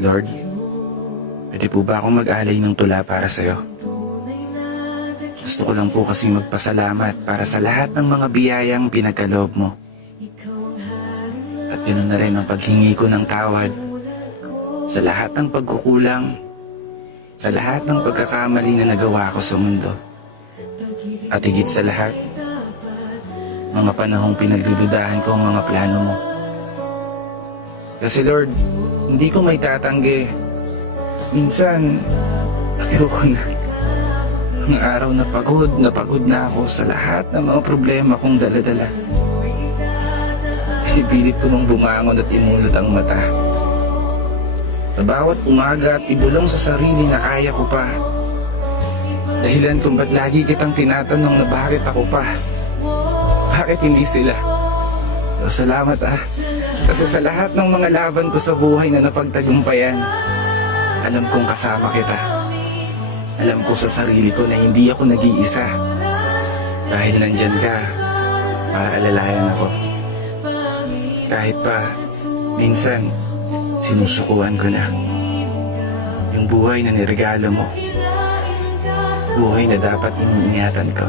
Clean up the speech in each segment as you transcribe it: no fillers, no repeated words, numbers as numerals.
Lord, pwede po ba akong mag-alay ng tula para sa'yo? Gusto ko lang po kasi magpasalamat para sa lahat ng mga biyayang pinagkaloob mo. At ganoon na rin ang paghingi ko ng tawad sa lahat ng pagkukulang, sa lahat ng pagkakamali na nagawa ko sa mundo. At higit sa lahat, mga panahong pinagdududahan ko ang mga plano mo. Kasi Lord, hindi ko may tatanggi. Minsan, ayoko na. Ang araw na pagod na ako sa lahat ng mga problema kong daladala. Pinipilit ko nung bumangon at imulot ang mata. Sa bawat umaga at ibulong sa sarili na kaya ko pa. Dahilan kung ba't lagi kitang tinatanong na bakit ako pa. Bakit hindi sila? Pero salamat kasi sa lahat ng mga laban ko sa buhay na napagtagumpayan, alam kong kasama kita. Alam ko sa sarili ko na hindi ako nag-iisa. Dahil nandyan ka, para alalayan ako. Kahit pa, minsan, sinusukuan ko na. Yung buhay na niregalo mo. Buhay na dapat iniingatan ko.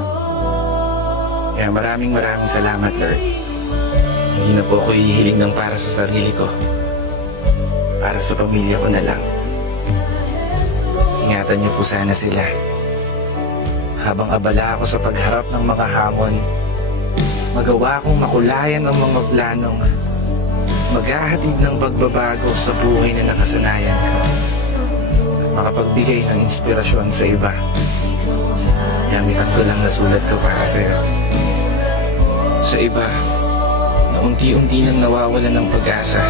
Kaya maraming salamat, Lord. Hindi na po ako hihiling ng para sa sarili ko. Para sa pamilya ko na lang. Ingatan niyo po sana sila. Habang abala ako sa pagharap ng mga hamon, magawa kong makulayan ang mga planong maghahatid ng pagbabago sa buhay na nakasanayan ko. At makapagbigay ng inspirasyon sa iba. Gamitan ko lang na sulat ko para sa'yo. Sa iba, na unti-unti nang nawawalan ng pag-asa.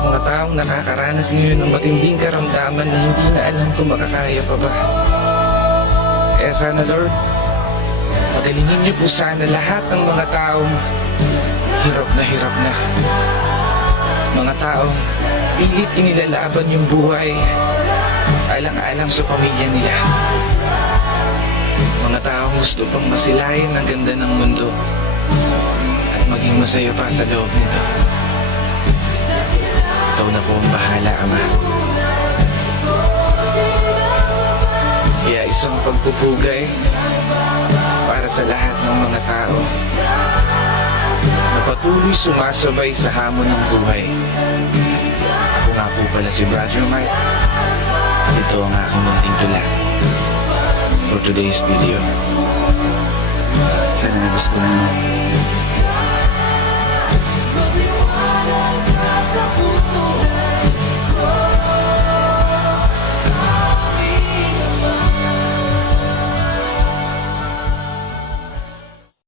Mga taong nakakaranas ngayon ng matinding karamdaman na hindi na alam kung makakaya pa ba. Kaya sana Lord, pagalingin niyo po sana lahat ng mga taong hirap na. Mga taong pilit inilalaban yung buhay, alang-alang sa pamilya nila. Mga taong gusto pang masilayan ang ganda ng mundo at maging masaya pa sa loob nito. Ikaw na po ang bahala, Ama. Kaya isang pagpupugay para sa lahat ng mga tao na patuloy sumasabay sa hamon ng buhay. Ako nga po pala si Brother Mike. Ito ang aking munting tula for today's video. Sana nagustuhan mo.